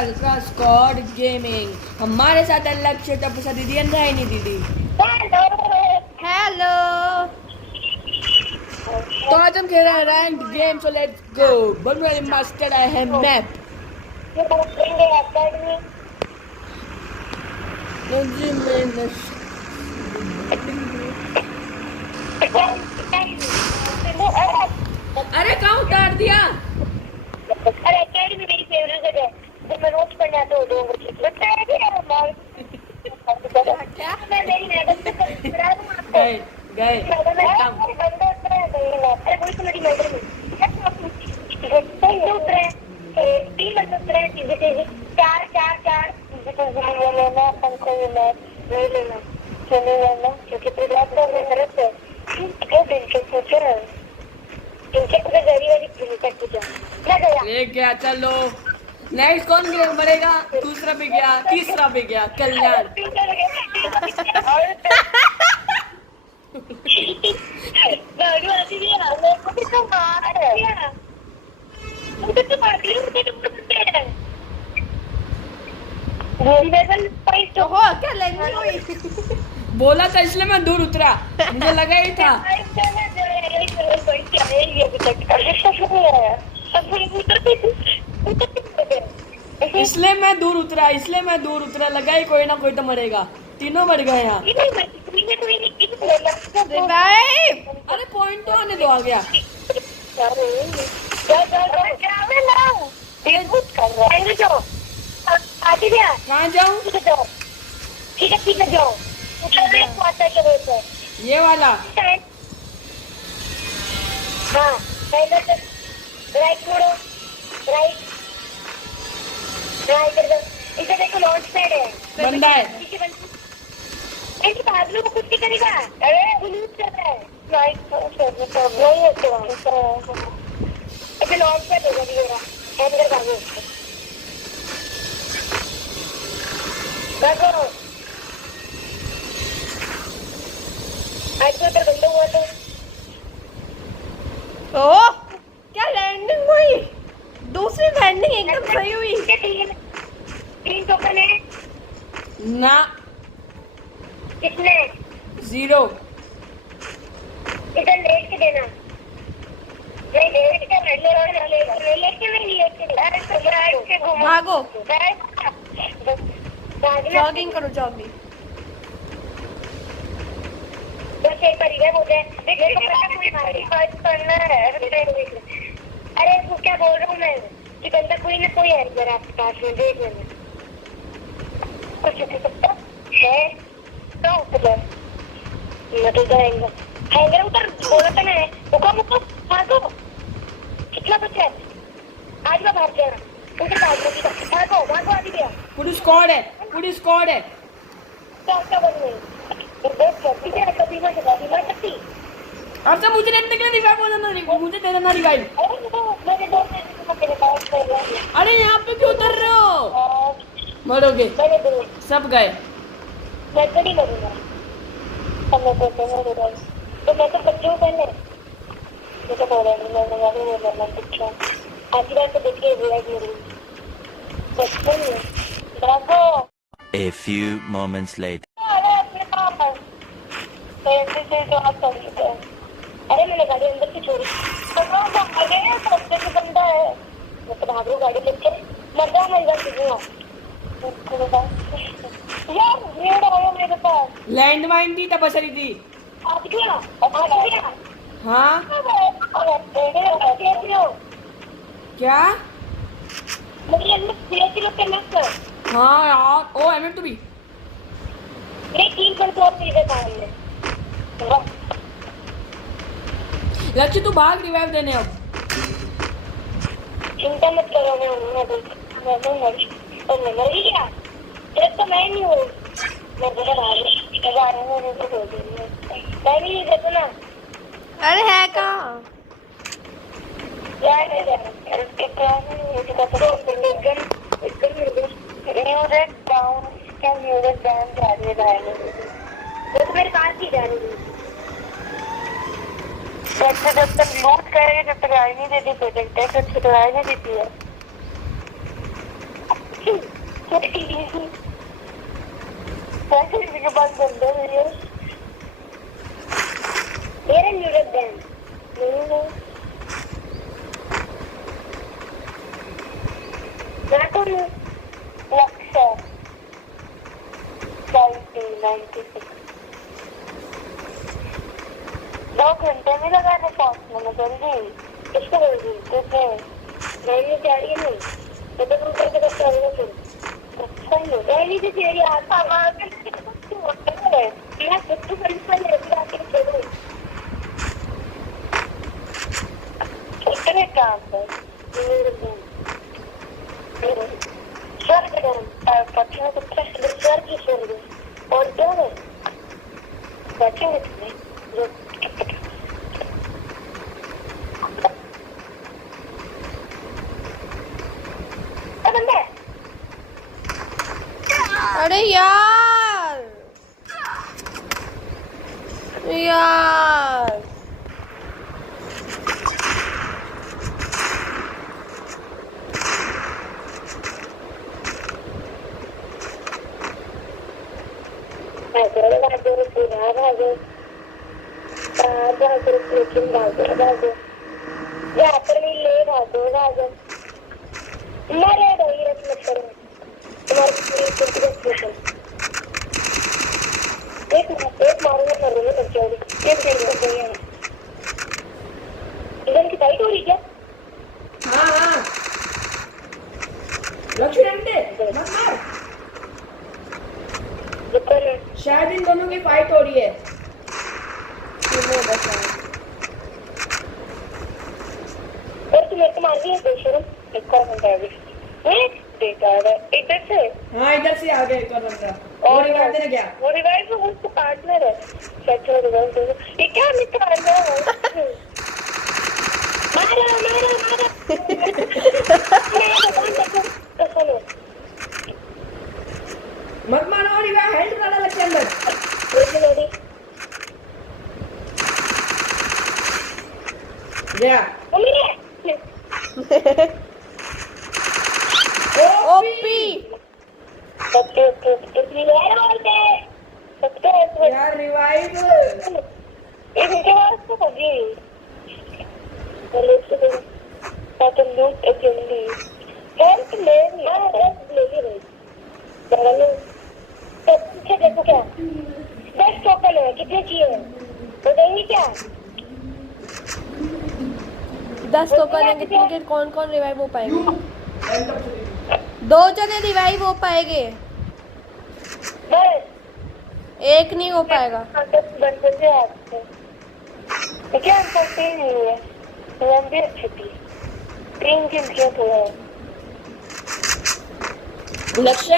Ultra squad gaming. हमारे साथ अलग से तपस्या दीदी है, नहीं दीदी। हेलो। तो आज हम खेल रहे हैं rank game, so let's go. बन वाले मास्टर आए हैं मैप। अरे कहाँ उतार दिया? अरे अकेडमी मेरी फेवरेट जगह है, जब मैं रोज पढ़ने आता हूँ 2 बजे। क्या? मैं मेरी मैडम से करा दूँ आपको। गए गए अरे वही तो मेरी मैडम है। 3 बंदे उतरे, चीजें चीजें 4 चीजें लेना, पंखो लेना, नहीं लेना, चने लेना, क्योंकि प्रहलाद तो अपने तरफ से क्यों टेंशन सोच रहे हैं? इनके पूरे गरी वाली तक पूछा मैं गया। ले गया, चलो नेक्स्ट कौन मरेगा? दूसरा भी गया, तीसरा भी गया, कल्याण। ओहो, क्या लैंडिंग हुई? बोला था इसलिए मैं दूर उतरा, मुझे लगा ही था। इसलिए मैं दूर उतरा, लगा ही कोई ना कोई तो मरेगा। तीनों मर गए यहाँ। रिवाइव। अरे पॉइंट तो आने दो, आ गया। कहाँ जाऊँ? ठीक है जाओ। ये वाला। हाँ, राइट मोड़ो, राइट इधर देखो, लॉन्च पैड है, बंदा है। बाद में वो कुछ नहीं करेगा। अरे लूट कर रहा है, राइट नहीं है तो ऐसे लॉन्च पैड होगा भी मेरा हैंडल भागो भागो। आज तो उधर बंदा हुआ तो ओह, क्या लैंडिंग हुई? दूसरी लैंडिंग एकदम सही हुई। तीन टोकन है ना, कितने? 0। इधर लेट के देना, नहीं लेट के नहीं, भागो, भागना, जॉगिंग करो, जॉगिंग। बस एक बार इधर हो जाए। अरे वो क्या बोल रहा हूँ मैं कि बंदा कोई ना कोई है इधर आपके पास में, देख लेना कुछ हो सकता है तो उधर मैं तो जाएंगा। हैंगर उधर बोला था ना, मुको भागो। कितना बचा है? आज मैं भाग जाना उधर, भागो आदि गया। पूरी स्क्वाड है, पूरी स्क्वाड है। क्या बन गई? अब तो मुझे रहने के लिए रिवाइव होना ना, मुझे दे देना रिवाइव। अरे यहाँ पे क्यों उतर रहे हो? मरोगे, सब गए। मैं तो नहीं मरूंगा, तो मैं तो बच्चों पहले मैं तो बोल रही हूँ, आज बार तो देखिए बचपन में। A few moments later. अरे मैंने गाड़ी अंदर से छोड़ी, बंदा है, मैं तो भाग रही हूँ गाड़ी लेके, मर जाऊँ मैं इधर यार, भीड़ आया मेरे पास। लैंड माइन थी, तपस्या थी। आज गया हाँ क्या? मेरे अंदर हाँ यार, ओ एमएम तो भी। मेरे 3 पर तो चीजें खाएंगे। लक्ष्य तू भाग रिवाइव देने अब। चिंता मत करो, मैं मर गया, तो मैं नहीं हूँ, मैं नहीं देखो ना। अरे है कहाँ? मेरे पास ही जा रही जब तक लूट करेगी तब तक आई नहीं देती प्रोजेक्ट है, तो छुटवाई नहीं देती है। के पास बंदा है मेरा न्यूरल बैंड नहीं मैं तो लक्ष्य 96 2 घंटे में लगाने पहुंचने में जल्दी इसको जल्दी क्योंकि मैंने तैयारी नहीं तो तुम करके तो चलेगा फिर सही है पहली से तेरी आता मैं कुछ परिश्रम लेकर आके चलो इतने काम पर स्वर्ग पक्षियों को स्वर्ग ही स्वर्ग और क्या है बच्चे तुम्हें जो अरे यार यार इधर की टाइट हो रही क्या हाँ लक्ष्य डंडे मत मार शायद इन दोनों की फाइट हो रही है और तुम एक मार दिया बेशरम एक और बंदा है बेकार है इधर से हाँ इधर से आ गया एक और बंदा और रिवाइव देने गया वो रिवाइव तो उसको पार्टनर है सच में रिवाइव दे ये क्या निकाल रहा है मारा मत मारो और रिवाइव हेल्थ वाला लक्ष्य अंदर गया ओपी यार रिवाइव इनके पास तो होगी तो लूट अकेली हेल्प ले रही पीछे देखो क्या 10 टोकन है कितने चाहिए तो देंगे क्या 10 टोकन है कितने के कौन कौन रिवाइव हो पाएंगे 2 जने रिवाइव हो पाएंगे बस एक नहीं हो पाएगा बंदे से आपसे क्या हमको 3 नहीं है लंबी अच्छी थी 3 किल किया तो है लक्ष्य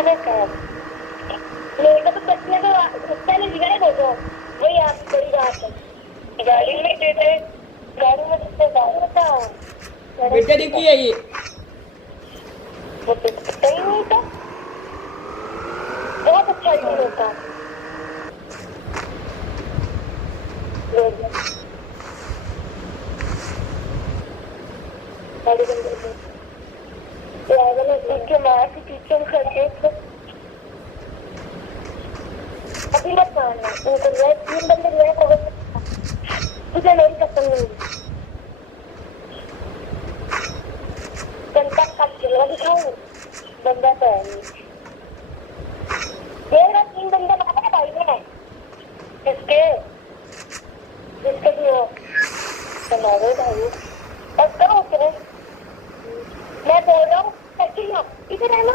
कितने काम मेरे को तो बचने का पहले बिगड़े बोलो वही आप बड़ी बात है गाड़ी में देते गाड़ी में कितने दारू होता बेटा की है ये वो तो पता ही नहीं था बहुत अच्छा ही होता गाड़ी बंद कर दो ड्राइवर ने पीछे मार के पीछे करके अभी मत मारना उनको 3 बंदे जो है वो तुझे मेरी कसम नहीं जनता का जलवा दिखाऊं बंदा तो है नहीं मेरा 3 बंदा मारा भाई ने जिसके भी हो हमारे भाई और करो फिर मैं बोल रहा हूँ इधर है ना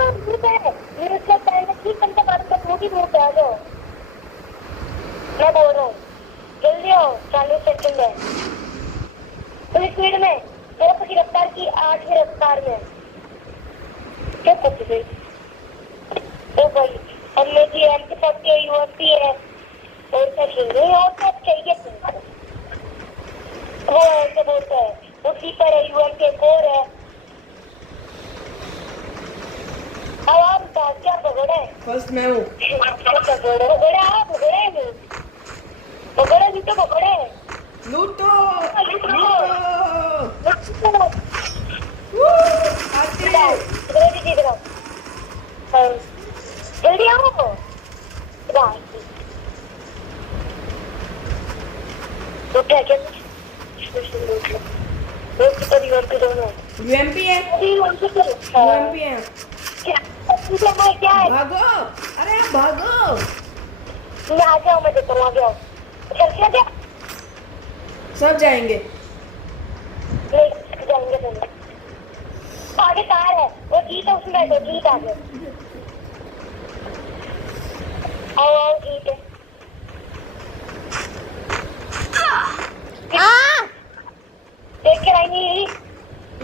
मेरे से पहले 3 घंटे बाद तक मोटी मुँह पे आ जाओ मैं बोल रहा हूँ जल्दी आओ 40 सेकंड है पुलिस स्पीड में 2 को गिरफ्तार की 8 गिरफ्तार में क्या पता भाई ओ भाई हम में जी एम के साथ के यूएसपी है और क्या चाहिए और क्या चाहिए तुमको वो ऐसे बोलता है वो कीपर है यूएम के कोर है आवाज क्या भगोड़ा है फर्स्ट मैं हूँ भगोड़ा भी तो भगोड़ा है लूटो लूटो। लूटो जल्दी आओ। क्या क्या परिवार के दोनों यूएमपी है, यूएमपी है। क्या है? भागो, अरे आप भागो। तुम आ जाओ, मैं देता हूँ, आ जाओ। चल क्या सब जाएंगे। नहीं जाएंगे तुम। आगे कार है, वो जीत है, उसमें बैठो, जीत आगे। आओ आओ, जीत है। देख के आई नहीं?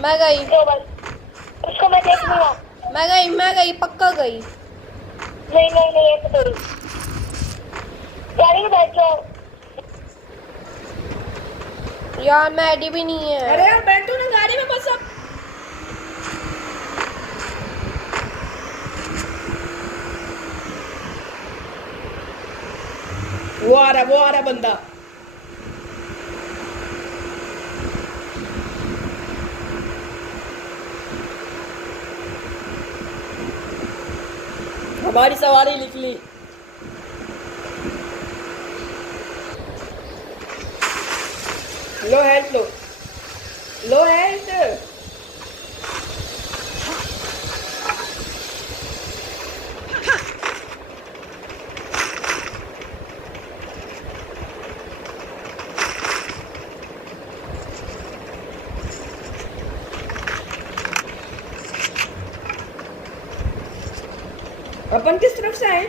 मैं गई, उसको मैं देख लूंगा। मैं गई, पक्का गई। नहीं नहीं नहीं, ऐसे थोड़ी। गाड़ी में बैठ जाओ। यार मैं आईडी भी नहीं है। अरे यार बैठो ना गाड़ी में बस अब। वो आ रहा बंदा। हमारी सवारी लिख ली। लो हेल्थ, लो हेल्थ। अपन किस तरफ से आए?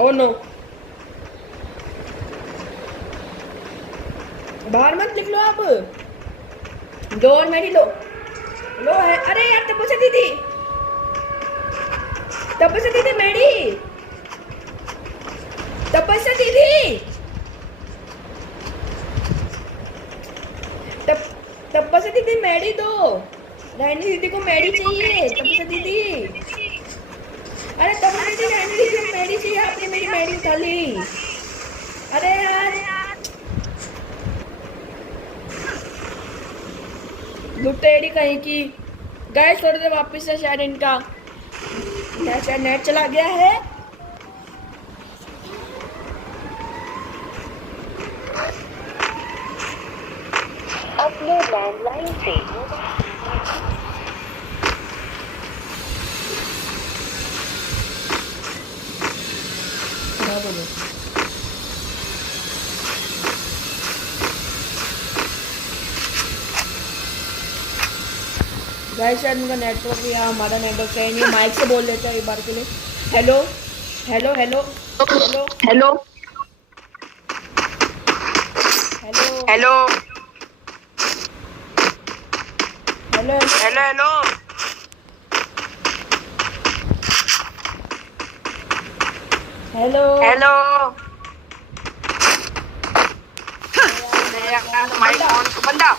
ओ नो, बाहर मत निकलो आप। डोर मेरी लो है। अरे यार तपस्या दीदी मेरी, तपस्या दीदी, तपस्या दीदी मेरी दो। रानी दीदी को मेरी चाहिए, तपस्या दीदी। अरे तपस्या दीदी, रानी दीदी को मेरी चाहिए, आपने मेरी मेरी उठा ली। अरे यार लुटेरी कहीं की। गाइस थोड़ी देर वापस से शायद इनका शायद नेट चला गया है। अपने लैंडलाइन से गाइस शायद उनका नेटवर्क या हमारा नेटवर्क सही नहीं है। माइक से बोल लेते हैं एक बार के लिए। Hello hello hello hello hello hello hello hello hello hello hello हमारे फोन को बंदा।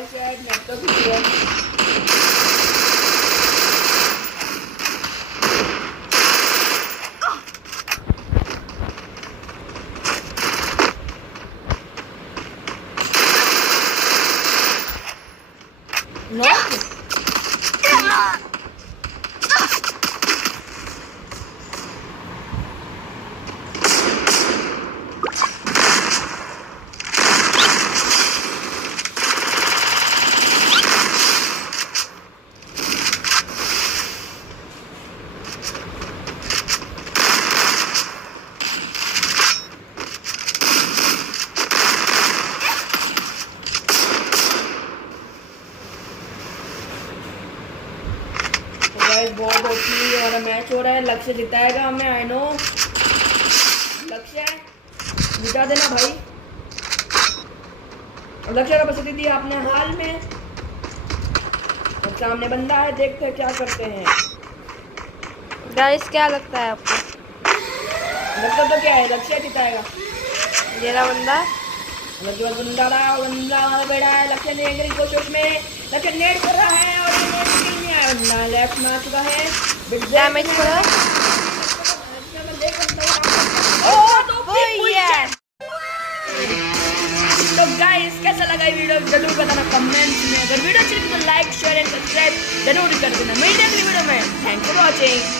भाई शायद नेटवर्क भी है। नॉक गाइस बहुत ओपी वाला मैच हो रहा है। लक्ष्य जिताएगा हमें, आई नो। लक्ष्य जिता देना भाई। लक्ष्य का बस दी आपने हाल में। और सामने बंदा है, देखते हैं क्या करते हैं। गाइस क्या लगता है आपको? लगता तो क्या है, लक्ष्य जिताएगा। मेरा बंदा लक्ष्य बंदा रहा, बंदा बैठा है। लक्ष्य ने एक कोशिश में लक्ष्य नेट कर रहा है और नेट नहीं आया। बंदा लेफ्ट में आ चुका है। डैमेज पड़ा। तो गाइस कैसा लगा ये वीडियो जरूर बताना कमेंट्स में। अगर वीडियो अच्छी लगी तो लाइक शेयर एंड सब्सक्राइब जरूर कर देना। मिलते हैं अगली वीडियो में। Thanks for watching.